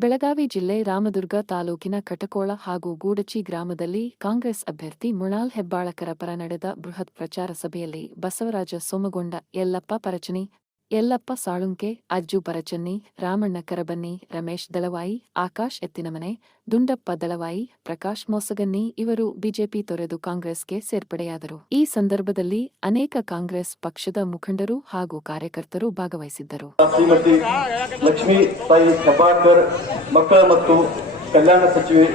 ಬೆಳಗಾವಿ ಜಿಲ್ಲೆ ರಾಮದುರ್ಗ ತಾಲೂಕಿನ ಕಟಕೋಳ ಹಾಗೂ ಗೂಡಚಿ ಗ್ರಾಮದಲ್ಲಿ ಕಾಂಗ್ರೆಸ್ ಅಭ್ಯರ್ಥಿ ಮೃಣಾಲ್ ಹೆಬ್ಬಾಳಕರ ಪರ ನಡೆದ ಬೃಹತ್ ಪ್ರಚಾರ ಸಭೆಯಲ್ಲಿ ಬಸವರಾಜ ಸೋಮಗೊಂಡ ಯಲ್ಲಪ್ಪ ಪರಚನಿ ಯಲ್ಲಪ್ಪ ಸಾಳುಂಕೆ, ಅಜ್ಜು ಪರಚನ್ನಿ ರಾಮಣ್ಣ ಕರಬನ್ನಿ, ರಮೇಶ್ ದಳವಾಯಿ, ಆಕಾಶ್ ಎತ್ತಿನಮನೆ, ದುಂಡಪ್ಪ ದಳವಾಯಿ, ಪ್ರಕಾಶ್ ಮೋಸಗನ್ನಿ ಇವರು ಬಿಜೆಪಿ ತೊರೆದು ಕಾಂಗ್ರೆಸ್ಗೆ ಸೇರ್ಪಡೆಯಾದರು. ಈ ಸಂದರ್ಭದಲ್ಲಿ ಅನೇಕ ಕಾಂಗ್ರೆಸ್ ಪಕ್ಷದ ಮುಖಂಡರು ಹಾಗೂ ಕಾರ್ಯಕರ್ತರು ಭಾಗವಹಿಸಿದ್ದರು. ಶ್ರೀಮತಿ ಲಕ್ಷ್ಮೀ ತಾಯಿ ಮಕ್ಕಳ ಮತ್ತು ಕಲ್ಯಾಣ ಸಚಿವೆ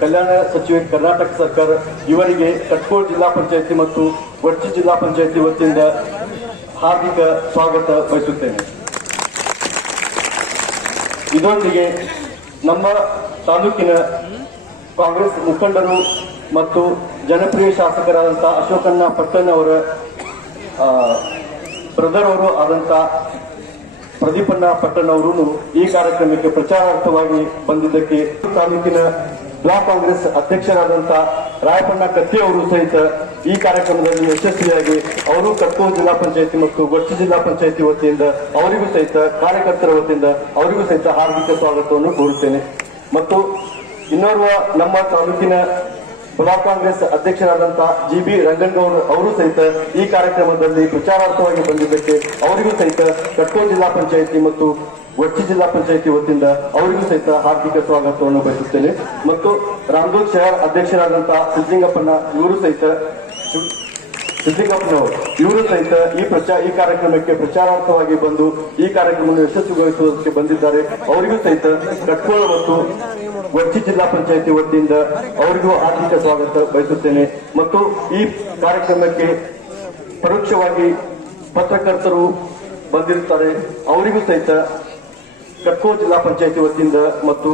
ಕಲ್ಯಾಣ ಸಚಿವೆ ಕರ್ನಾಟಕ ಸರ್ಕಾರ ಇವರಿಗೆ ಕಟ್ಕೋಳ ಜಿಲ್ಲಾ ಪಂಚಾಯಿತಿ ಮತ್ತು ಜಿಲ್ಲಾ ಪಂಚಾಯಿತಿ ವತಿಯಿಂದ ಹಾರ್ದಿಕ ಸ್ವಾಗತ ಬಯಸುತ್ತೇನೆ ಇದರೊಂದಿಗೆ ನಮ್ಮ ತಾಲೂಕಿನ ಕಾಂಗ್ರೆಸ್ ಮುಖಂಡರು ಮತ್ತು ಜನಪ್ರಿಯ ಶಾಸಕರಾದಂಥ ಅಶೋಕಣ್ಣ ಪಟ್ಟಣ್ ಅವರ ಬ್ರದರ್ ಅವರು ಆದಂಥ ಪ್ರದೀಪಣ್ಣ ಪಟ್ಟಣ್ ಅವರು ಈ ಕಾರ್ಯಕ್ರಮಕ್ಕೆ ಪ್ರಚಾರಾರ್ಥವಾಗಿ ಬಂದಿದ್ದಕ್ಕೆ ತಾಲೂಕಿನ ಬ್ಲಾಕ್ ಕಾಂಗ್ರೆಸ್ ಅಧ್ಯಕ್ಷರಾದಂತ ರಾಯಪಣ್ಣ ಕತ್ತಿ ಅವರು ಸಹಿತ ಈ ಕಾರ್ಯಕ್ರಮದಲ್ಲಿ ಯಶಸ್ವಿಯಾಗಿ ಅವರು ಕತ್ತೂರು ಜಿಲ್ಲಾ ಪಂಚಾಯತಿ ಮತ್ತು ಗೊಚ್ಚಿ ಜಿಲ್ಲಾ ಪಂಚಾಯತಿ ವತಿಯಿಂದ ಅವರಿಗೂ ಸಹಿತ ಕಾರ್ಯಕರ್ತರ ವತಿಯಿಂದ ಅವರಿಗೂ ಸಹಿತ ಹಾರ್ದಿಕ ಸ್ವಾಗತವನ್ನು ಕೋರುತ್ತೇನೆ. ಮತ್ತು ಇನ್ನೋರ್ವ ನಮ್ಮ ತಾಲೂಕಿನ ಬ್ಲಾಕ್ ಕಾಂಗ್ರೆಸ್ ಅಧ್ಯಕ್ಷರಾದಂತಹ ಜಿ ಬಿ ರಂಗನಗೌಡ ಅವರು ಸಹಿತ ಈ ಕಾರ್ಯಕ್ರಮದಲ್ಲಿ ಪ್ರಚಾರಾರ್ಥವಾಗಿ ಬಂದಿದ್ದಕ್ಕೆ ಅವರಿಗೂ ಸಹಿತ ಕಟ್ಕೋ ಜಿಲ್ಲಾ ಪಂಚಾಯಿತಿ ಮತ್ತು ಗೊಚ್ಚಿ ಜಿಲ್ಲಾ ಪಂಚಾಯಿತಿ ವತಿಯಿಂದ ಅವರಿಗೂ ಸಹಿತ ಹಾರ್ದಿಕ ಸ್ವಾಗತವನ್ನು ಬಯಸುತ್ತೇನೆ. ಮತ್ತು ರಾಮದೂರ್ ಶಹರ್ ಅಧ್ಯಕ್ಷರಾದಂತಹ ಸಿದ್ಧಿಂಗಪ್ಪನ ಇವರು ಸಹಿತ ಸಿದ್ದಲಿಂಗಪ್ಪನವರು ಇವರು ಸಹಿತ ಈ ಪ್ರಚಾರ ಈ ಕಾರ್ಯಕ್ರಮಕ್ಕೆ ಪ್ರಚಾರಾರ್ಥವಾಗಿ ಬಂದು ಈ ಕಾರ್ಯಕ್ರಮವನ್ನು ಯಶಸ್ವಿಗೊಳಿಸುವುದಕ್ಕೆ ಬಂದಿದ್ದಾರೆ. ಅವರಿಗೂ ಸಹಿತ ಕಟ್ಕೋಳ ಮತ್ತು ಗೊಚ್ಚಿ ಜಿಲ್ಲಾ ಪಂಚಾಯಿತಿ ವತಿಯಿಂದ ಅವರಿಗೂ ಹಾರ್ದಿಕ ಸ್ವಾಗತ ಬಯಸುತ್ತೇನೆ. ಮತ್ತು ಈ ಕಾರ್ಯಕ್ರಮಕ್ಕೆ ಪರೋಕ್ಷವಾಗಿ ಪತ್ರಕರ್ತರು ಬಂದಿರುತ್ತಾರೆ. ಅವರಿಗೂ ಸಹಿತ ಕಟ್ಕೋ ಜಿಲ್ಲಾ ಪಂಚಾಯತಿ ವತಿಯಿಂದ ಮತ್ತು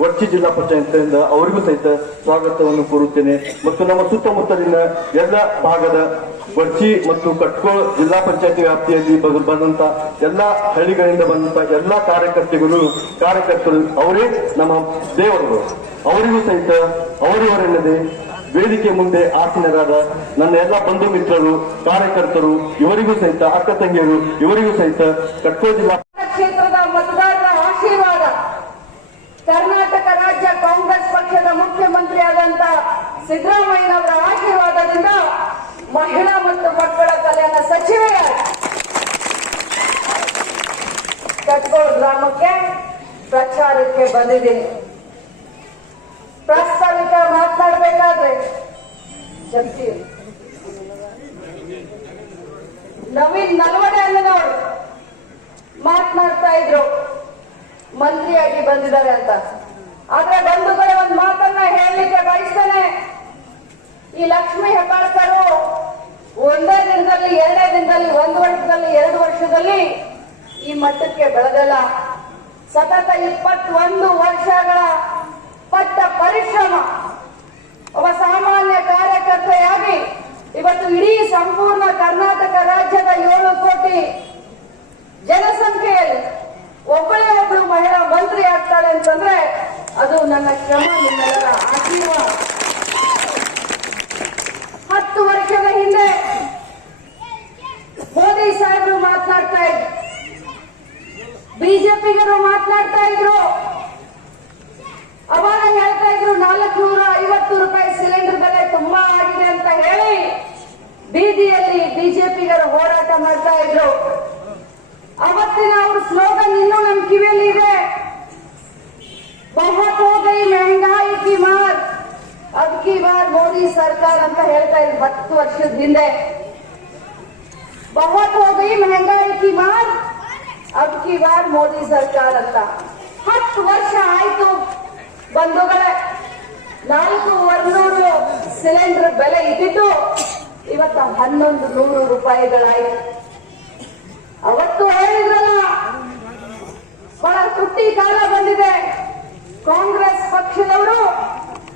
ಗೊಡ್ಚಿ ಜಿಲ್ಲಾ ಪಂಚಾಯತಿಯಿಂದ ಅವರಿಗೂ ಸಹಿತ ಸ್ವಾಗತವನ್ನು ಕೋರುತ್ತೇನೆ. ಮತ್ತು ನಮ್ಮ ಸುತ್ತಮುತ್ತಲಿನ ಎಲ್ಲ ಭಾಗದ ಗೊಡ್ಚಿ ಮತ್ತು ಕಟ್ಕೋ ಜಿಲ್ಲಾ ಪಂಚಾಯತಿ ವ್ಯಾಪ್ತಿಯಲ್ಲಿ ಬಂದಂತ ಎಲ್ಲ ಹಳ್ಳಿಗಳಿಂದ ಬಂದಂತ ಎಲ್ಲ ಕಾರ್ಯಕರ್ತೆಗಳು, ಕಾರ್ಯಕರ್ತರು ಅವರೇ ನಮ್ಮ ದೇವರುಗಳು. ಅವರಿಗೂ ಸಹಿತ ಅವರಿವರೆಲ್ಲದೆ ವೇದಿಕೆ ಮುಂದೆ ಆಸೀನರಾದ ನನ್ನ ಎಲ್ಲ ಬಂಧು ಮಿತ್ರರು, ಕಾರ್ಯಕರ್ತರು, ಇವರಿಗೂ ಸಹಿತ ಅಕ್ಕ ತಂಗಿಯರು, ಇವರಿಗೂ ಸಹಿತ ಕಟ್ಕೋ ಜಿಲ್ಲಾ ಕ್ಷೇತ್ರದ ಮತದಾರರ ಆಶೀರ್ವಾದ ಕರ್ನಾಟಕ ರಾಜ್ಯ ಕಾಂಗ್ರೆಸ್ ಪಕ್ಷದ ಮುಖ್ಯಮಂತ್ರಿಯಾದಂತ ಸಿದ್ದರಾಮಯ್ಯನವರ ಆಶೀರ್ವಾದದಿಂದ ಮಹಿಳಾ ಮತ್ತು ಮಕ್ಕಳ ಕಲ್ಯಾಣ ಸಚಿವೆಯಾಗಿ ಕಟ್ಕೋಳ್ ಗ್ರಾಮಕ್ಕೆ ಪ್ರಚಾರಕ್ಕೆ ಬಂದಿದ್ದೀನಿ ಪ್ರಾಸ್ತಾವಿಕ ಮಾತನಾಡಬೇಕಾದ್ರೆ ಜಪ್ತಿ ನವೀನ್ ನಲ್ವಡೆ ಅನ್ನೋರು ಮಾತನಾಡ್ತಾ ಇದ್ರು. ಮಂತ್ರಿಯಾಗಿ ಬಂದಿದ್ದಾರೆ ಅಂತ. ಆದ್ರೆ ಬಂಧುಗಳ ಒಂದು ಮಾತನ್ನ ಹೇಳಲಿಕ್ಕೆ ಬಯಸ್ತೇನೆ. ಈ ಲಕ್ಷ್ಮಿ ಹೆಬ್ಬಾಳ್ಕರು ಒಂದೇ ದಿನದಲ್ಲಿ, ಎರಡೇ ದಿನದಲ್ಲಿ, ಒಂದು ವರ್ಷದಲ್ಲಿ, ಎರಡು ವರ್ಷದಲ್ಲಿ ಈ ಮಟ್ಟಕ್ಕೆ ಬೆಳೆದಲ್ಲ. ಸತತ ಇಪ್ಪತ್ತೊಂದು ವರ್ಷಗಳ ಪಟ್ಟ ಪರಿಶ್ರಮ. ಒಬ್ಬ ಸಾಮಾನ್ಯ ಕಾರ್ಯಕರ್ತೆಯಾಗಿ ಇವತ್ತು ಇಡೀ ಸಂಪೂರ್ಣ ಕರ್ನಾಟಕ ರಾಜ್ಯದ ಏಳು ಕೋಟಿ ಜನಸಂಖ್ಯೆಯಲ್ಲಿ ಒಬ್ಬಳೇ ಒಬ್ಬಳು ಮಹಿಳಾ ಮಂತ್ರಿ ಆಗ್ತಾಳೆ ಅಂತಂದ್ರೆ ಅದು ನನ್ನ ಶ್ರಮ ನಿಮ್ಮೆಲ್ಲರ ಆಶೀರ್ವಾದ ಹತ್ತು ವರ್ಷದ ಹಿಂದೆ ಮೋದಿ ಸಾಹೇಬರು ಮಾತನಾಡ್ತಾ ಇದ್ರು ಬಿಜೆಪಿಗರು ಮಾತನಾಡ್ತಾ ಇದ್ರು. ಅವಾಗ ಹೇಳ್ತಾ ಇದ್ರು ನಾಲ್ಕನೂರ ಐವತ್ತು ರೂಪಾಯಿ ಸಿಲಿಂಡರ್ ಬೆಲೆ ತುಂಬಾ ಆಗಿದೆ ಅಂತ ಹೇಳಿ ಬೀದಿಯಲ್ಲಿ ಬಿಜೆಪಿಗರು ಹೋರಾಟ ಮಾಡ್ತಾ ಇದ್ರು. ಅವತ್ತಿನ ಅವ್ರ ಸ್ಲೋಗನ್ ಇನ್ನೂ ನಮ್ಮ ಕಿವಿಯಲ್ಲಿ ಇದೆ. ಬಹುತ್ ಹೋಗಿ ಮೆಹಂಗಾಯಿ ಕಿ ಮಾರ್ ಅದ್ಕಿ ಬಾರ್ ಮೋದಿ ಸರ್ಕಾರ ಅಂತ ಹೇಳ್ತಾ ಇದ್ರು ಹತ್ತು ವರ್ಷದ ಹಿಂದೆ. ಬಹುತ್ ಹೋಗಿ ಮೆಹಂಗಾಯಿ ಕಿ ಮಾರ್ ಅಕ್ಕಿ ಬಾರ್ ಮೋದಿ ಸರ್ಕಾರ ಅಂತ. ಹತ್ತು ವರ್ಷ ಆಯ್ತು ಬಂಧುಗಳೇ. ನಾಲ್ಕು ಒಂದೂರು ಸಿಲಿಂಡರ್ ಬೆಲೆ ಇದ್ದಿತ್ತು ಇವತ್ತ ಹನ್ನೊಂದು ನೂರು ರೂಪಾಯಿಗಳಾಯ್ತು. ಅವತ್ತು ಹೇಳಿದ್ರಲ್ಲ, ಬಹಳ ತುಟ್ಟಿ ಕಾಲ ಬಂದಿದೆ. ಕಾಂಗ್ರೆಸ್ ಪಕ್ಷದವರು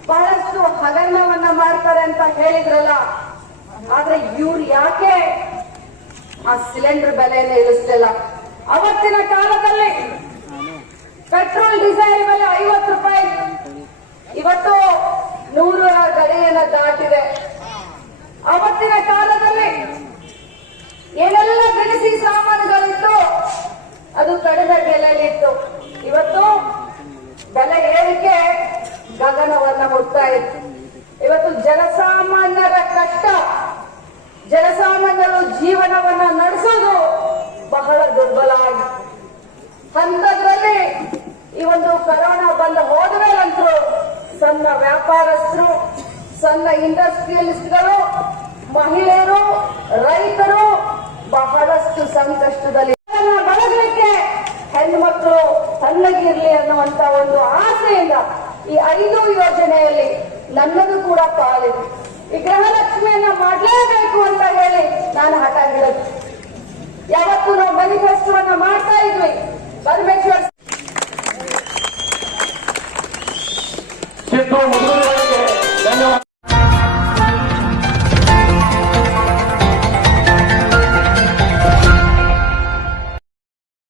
ಬಹಳಷ್ಟು ಹಗರಣವನ್ನ ಮಾಡ್ತಾರೆ ಅಂತ ಹೇಳಿದ್ರಲ್ಲ, ಆದ್ರೆ ಇವ್ರು ಯಾಕೆ ಆ ಸಿಲಿಂಡರ್ ಬೆಲೆಯನ್ನು ಇಳಿಸ್ಲಿಲ್ಲ? ಅವತ್ತಿನ ಕಾಲದಲ್ಲಿ ಪೆಟ್ರೋಲ್ ಡೀಸೆಲ್ ಬೆಲೆ ಐವತ್ತು ರೂಪಾಯಿ. ಇವತ್ತು ನೂರ ಗಡಿಯನ್ನ ದಾಟಿದೆ. ಅವತ್ತಿನ ಕಾಲದಲ್ಲಿ ಏನೆಲ್ಲ ದಿನಸಿ ಸಾಮಾನುಗಳಿತ್ತು, ಅದು ಕಡಿಮೆ ಬೆಲೆಯಲ್ಲಿತ್ತು. ಇವತ್ತು ಬೆಲೆ ಏರಿಕೆ ಗಗನವನ್ನ ಮುಟ್ತಾ ಇತ್ತು. ಇವತ್ತು ಜನಸಾಮಾನ್ಯರ ಕಷ್ಟ, ಜನಸಾಮಾನ್ಯರು ಜೀವನವನ್ನ ನಡೆಸೋದು ಬಹಳ ದುರ್ಬಲ ಅಂತದ್ರಲ್ಲಿ ಈ ಒಂದು ಕರೋನಾ ಬಂದು ಹೋದ್ಮೇಲಂತೂ ಸಣ್ಣ ವ್ಯಾಪಾರಸ್ಥರು, ಸಣ್ಣ ಇಂಡಸ್ಟ್ರಿಯಲಿಸ್ಟ್ಗಳು ಮಹಿಳೆಯರು, ರೈತರು ಬಹಳಷ್ಟು ಸಂಕಷ್ಟದಲ್ಲಿ. ಬಳಗಲಿಕ್ಕೆ ಹೆಣ್ಮಕ್ಳು ತಣ್ಣಗಿರ್ಲಿ ಅನ್ನುವಂತ ಒಂದು ಆಸೆಯಿಂದ ಈ ಐದು ಯೋಜನೆಯಲ್ಲಿ ನನ್ನದು ಕೂಡ ಪಾಲಿದೆ. ಈ ಗೃಹಲಕ್ಷ್ಮಿಯನ್ನ ಮಾಡಲೇಬೇಕು ಅಂತ ಹೇಳಿ ನಾನು ಹಠ ಹಿಡಿದೆ ಯಾವತ್ತು ನಾವು ಮ್ಯಾನಿಫೆಸ್ಟೋವನ್ನ ಮಾಡ್ತಾ ಇದ್ವಿ. ಪರಮೇಶ್ವರ್